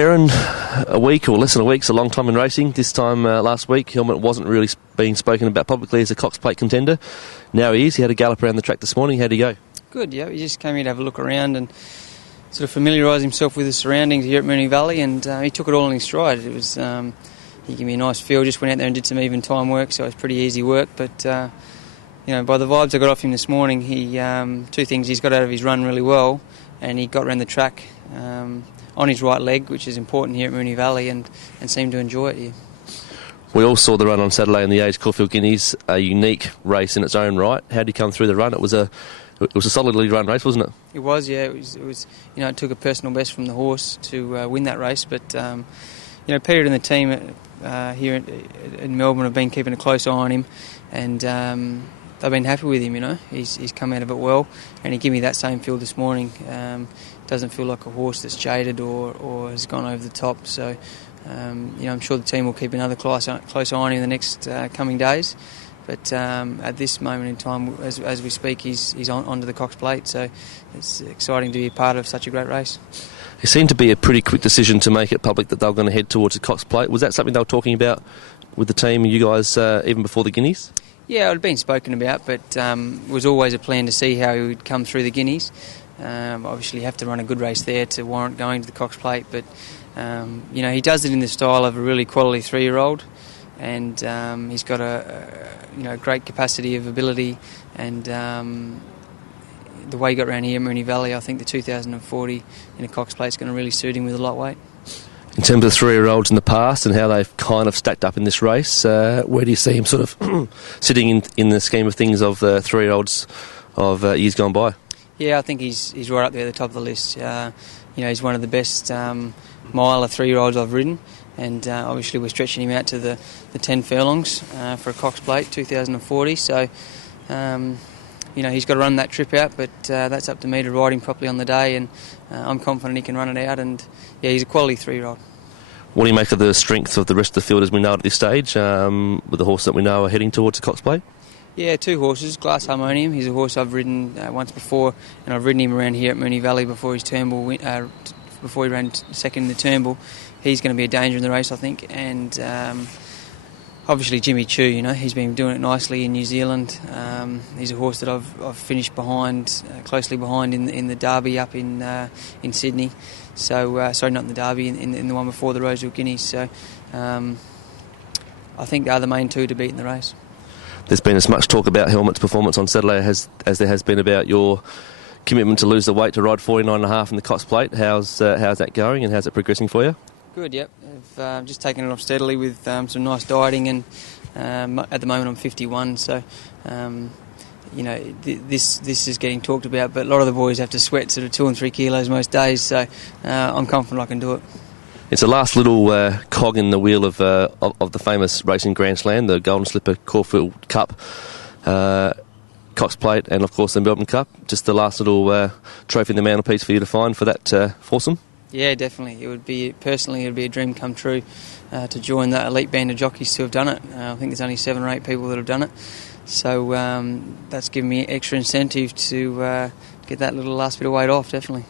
Heron, a week or less than a week's a long time in racing. This time last week, Helmet wasn't really being spoken about publicly as a Cox Plate contender. Now he is. He had a gallop around the track this morning. How'd he go? Good, yeah. He just came here to have a look around and sort of familiarise himself with the surroundings here at Moonee Valley, and he took it all in his stride. It was he gave me a nice feel. Just went out there and did some even time work, so it was pretty easy work. But you know, by the vibes I got off him this morning, he two things: he's got out of his run really well, and he got around the track on his right leg, which is important here at Moonee Valley, and seemed to enjoy it here. We all saw the run on Saturday in the age Caulfield Guineas, a unique race in its own right. How did he come through the run? It was a solidly run race, wasn't it? It was, yeah. It was. You know, it took a personal best from the horse to win that race, but you know, Peter and the team here in Melbourne have been keeping a close eye on him, and they've been happy with him. You know, he's come out of it well, and he gave me that same feel this morning. Doesn't feel like a horse that's jaded or has gone over the top. So, you know, I'm sure the team will keep another close eye on him in the next coming days. But at this moment in time, as we speak, he's onto the Cox Plate. So it's exciting to be a part of such a great race. It seemed to be a pretty quick decision to make it public that they were going to head towards the Cox Plate. Was that something they were talking about with the team and you guys even before the Guineas? Yeah, it had been spoken about, but it was always a plan to see how he would come through the Guineas. Obviously, you have to run a good race there to warrant going to the Cox Plate, but you know, he does it in the style of a really quality 3-year-old, and he's got a you know, great capacity of ability, and the way he got around here at Moonee Valley, I think the 2040 in a Cox Plate is going to really suit him with a light weight. In terms of 3-year-olds in the past and how they've kind of stacked up in this race, where do you see him sort of sitting in the scheme of things of the 3-year-olds of years gone by? Yeah, I think he's right up there at the top of the list. You know, he's one of the best miler 3-year-olds I've ridden, and obviously we're stretching him out to the 10 furlongs for a Cox Plate 2040. So, you know, he's got to run that trip out, but that's up to me to ride him properly on the day, and I'm confident he can run it out. And yeah, he's a quality 3-year-old. What do you make of the strength of the rest of the field as we know it at this stage, with the horse that we know are heading towards the Cox Plate? Yeah, 2 horses. Glass Harmonium, he's a horse I've ridden once before, and I've ridden him around here at Moonee Valley before his Turnbull, before he ran second in the Turnbull. He's going to be a danger in the race, I think. And obviously Jimmy Choo, you know, he's been doing it nicely in New Zealand. He's a horse that I've finished behind, closely behind in the Derby up in Sydney. So sorry, not in the Derby, in the one before the Rosehill Guineas. So I think they are the main 2 to beat in the race. There's been as much talk about Helmet's performance on Saturday as there has been about your commitment to lose the weight to ride 49.5 in the Cox Plate. How's that going, and how's it progressing for you? Good, yep. I've just taken it off steadily with some nice dieting, and at the moment I'm 51, so you know, this is getting talked about, but a lot of the boys have to sweat sort of 2 and 3 kilos most days, so I'm confident I can do it. It's the last little cog in the wheel of the famous racing Grand Slam, the Golden Slipper Caulfield Cup, Cox Plate, and of course the Melbourne Cup. Just the last little trophy in the mantelpiece for you to find for that foursome. Yeah, definitely. It would be a dream come true to join that elite band of jockeys to have done it. I think there's only 7 or 8 people that have done it, so that's given me extra incentive to get that little last bit of weight off. Definitely.